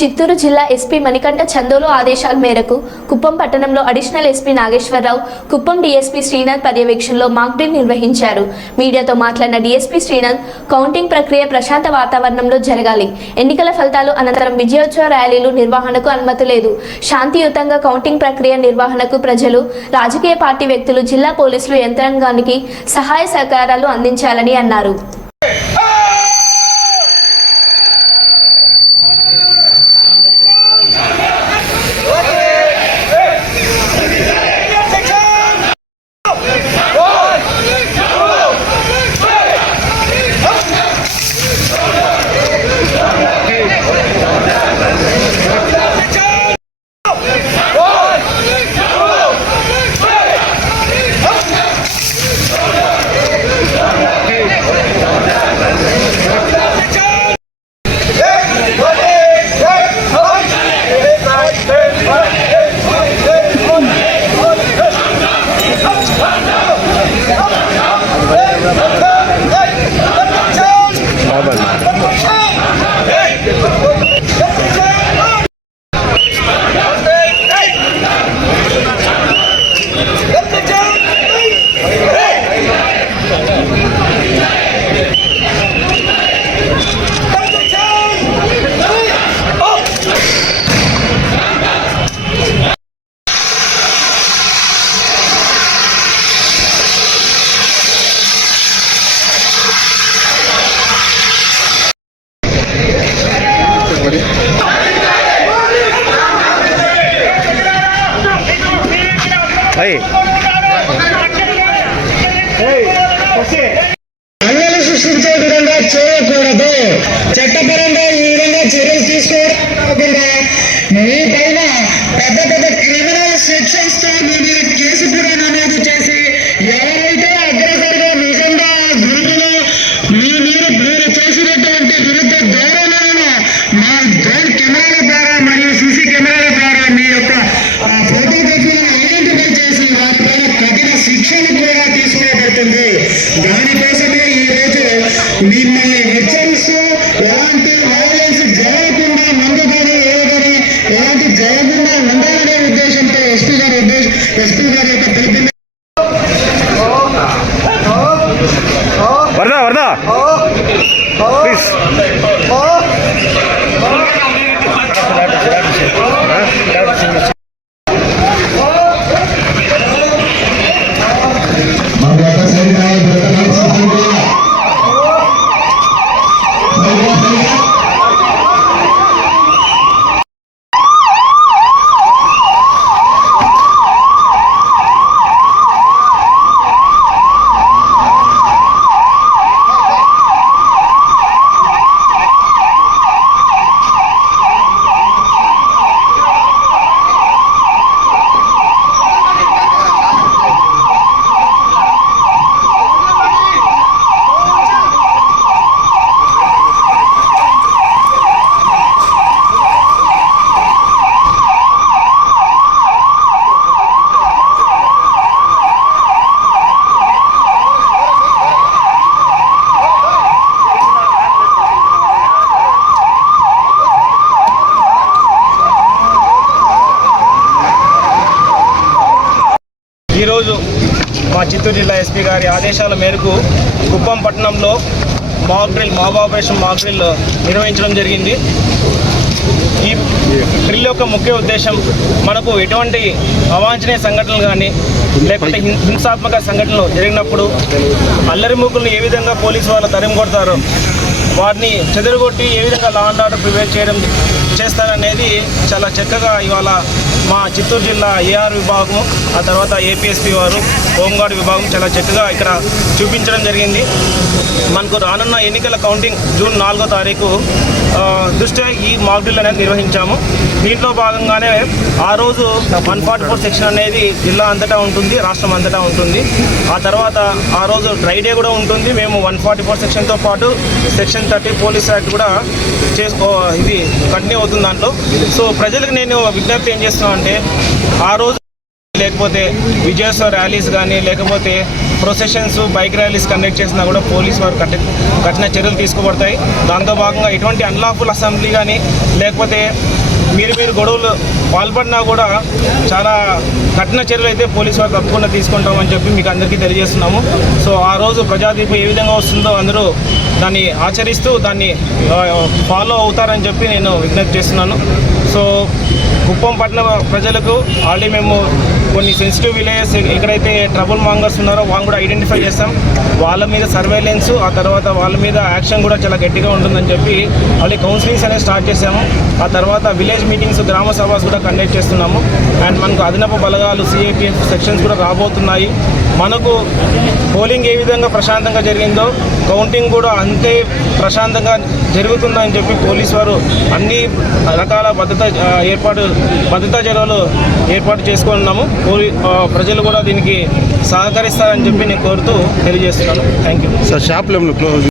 చిత్తూరు జిల్లా ఎస్పీ మణికంఠ చందోలు ఆదేశాల మేరకు కుప్పం పట్టణంలో additional SP Nageswararao, Kuppam DSP Srinath పర్యవేక్షణలో మాక్ డ్రిల్ నిర్వహించారు. మీడియాతో మాట్లాడిన డీఎస్పీ శ్రీనాథ్, కౌంటింగ్ ప్రక్రియ ప్రశాంత వాతావరణంలో జరగాలి. ఎన్నికల ఫలితాలు అనంతరం విజయోత్సవ ర్యాలీలు నిర్వహణకు అనుమతి లేదు. శాంతియుతంగా కౌంటింగ్ ప్రక్రియ నిర్వహణకు ప్రజలు, రాజకీయ పార్టీ వ్యక్తులు, జిల్లా పోలీసులు యంత్రాంగానికి సహాయ సహకారాలు అందించాలని అన్నారు. అల్లలు సృష్టించే విధంగా చేయకూడదు. చట్టపరంగా ఈ విధంగా చర్యలు తీసుకోకుండా మీ పైన పెద్ద పెద్ద క్రిమినల్ సెక్షన్స్ తో మీ మీద కేసు కూడా నమోదు చేసి ఎవరైతే అగ్రసరిగా నిజంగా గురువులు మీరు చేసినటువంటి విరుద్ధ ధోరణులను మా డ్రోన్ కెమెరాల ద్వారా మరియు సీసీ కెమెరాల ద్వారా మీ యొక్క ఫోటోగ్రఫీలను ఐడెంటిఫై చేసి వారిపైన కఠిన శిక్షను కూడా తీసుకోబడుతుంది. దానికోసమే ఈ రోజు మిమ్మల్ని హెచ్చరిస్తూ ఎలాంటి వైలెన్స్ జరగకుండా ముందు కానీ ఏదని ఎలాంటి జరగకుండా ఉండాలనే ఉద్దేశంతో ఎస్పీ గారి యొక్క పిలుపు. ఈరోజు మా చిత్తూరు జిల్లా ఎస్పీ గారి ఆదేశాల మేరకు కుప్పం పట్టణంలో మాబ్ ఆపరేషన్ మాక్ డ్రిల్ నిర్వహించడం జరిగింది. ఈ డ్రిల్ యొక్క ముఖ్య ఉద్దేశం మనకు ఎటువంటి అవాంఛనీయ సంఘటనలు కానీ లేకపోతే హింసాత్మక సంఘటనలు జరిగినప్పుడు అల్లరిమూకులను ఏ విధంగా పోలీసు వాళ్ళు తరిమి కొడతారో వారిని చెదరగొట్టి ఏ విధంగా లా అండ్ ఆర్డర్ ప్రివేర్ చేస్తారనేది చాలా చక్కగా ఇవాళ మా చిత్తూరు జిల్లా ఏఆర్ విభాగం, ఆ తర్వాత ఏపీఎస్పీ వారు, హోంగార్డ్ విభాగం చాలా చక్కగా ఇక్కడ చూపించడం జరిగింది. మనకు రానున్న ఎన్నికల కౌంటింగ్ జూన్ 4వ తారీఖు దృష్ట్యా ఈ మాక్ డ్రిల్ అనేది నిర్వహించాము. దీంట్లో భాగంగానే ఆ రోజు 144 సెక్షన్ అనేది జిల్లా అంతటా ఉంటుంది, రాష్ట్రం అంతటా ఉంటుంది. ఆ తర్వాత ఆ రోజు డ్రై డే కూడా ఉంటుంది. మేము 144 సెక్షన్తో పాటు సెక్షన్ 30 పోలీస్ యాక్ట్ కూడా ఇది కంటిన్యూ అవుతుంది దాంట్లో. సో ప్రజలకు నేను విజ్ఞప్తి ఏం చేస్తున్నాను అంటే, ఆ రోజు లేకపోతే విజయోత్సవ ర్యాలీస్ కానీ లేకపోతే ప్రొసెషన్స్ బైక్ ర్యాలీస్ కండక్ట్ చేసినా కూడా పోలీసు వారు కఠిన చర్యలు తీసుకోబడతాయి. దాంతో భాగంగా ఎటువంటి అన్లాఫుల్ అసెంబ్లీ కానీ లేకపోతే మీరు గొడవలు పాల్పడినా కూడా చాలా కఠిన చర్యలు అయితే పోలీసు వారు తప్పకుండా తీసుకుంటామని చెప్పి మీకు అందరికీ తెలియజేస్తున్నాము. సో ఆ రోజు ప్రజాదీపం ఏ విధంగా వస్తుందో అందరూ దాన్ని ఆచరిస్తూ దాన్ని ఫాలో అవుతారని చెప్పి నేను విజ్ఞప్తి చేస్తున్నాను. సో కుప్పం పట్టణ ప్రజలకు ఆల్రెడీ మేము కొన్ని సెన్సిటివ్ విలేజెస్ ఎక్కడైతే ట్రబుల్ మాంగర్స్ ఉన్నారో వాళ్ళని కూడా ఐడెంటిఫై చేస్తాం. వాళ్ళ మీద సర్వేలెన్స్, ఆ తర్వాత వాళ్ళ మీద యాక్షన్ కూడా చాలా గట్టిగా ఉంటుందని చెప్పి ఆల్రెడీ కౌన్సిలింగ్స్ అనేది స్టార్ట్ చేసాము. ఆ తర్వాత విలేజ్ మీటింగ్స్, గ్రామ సభస్ కూడా కండక్ట్ చేస్తున్నాము. అండ్ మనకు అదనపు బలగాలు సిఐపిఎఫ్ సెక్షన్స్ కూడా రాబోతున్నాయి. మనకు పోలింగ్ ఏ విధంగా ప్రశాంతంగా జరిగిందో కౌంటింగ్ కూడా అంతే ప్రశాంతంగా జరుగుతుందని చెప్పి పోలీసు వారు అన్ని రకాల భద్రతా చర్యలు ఏర్పాటు చేసుకున్నాము. ప్రజలు కూడా దీనికి సహకరిస్తారని చెప్పి నేను కోరుతూ తెలియజేస్తున్నాను. Thank you. సార్ షాప్లో క్లోజ్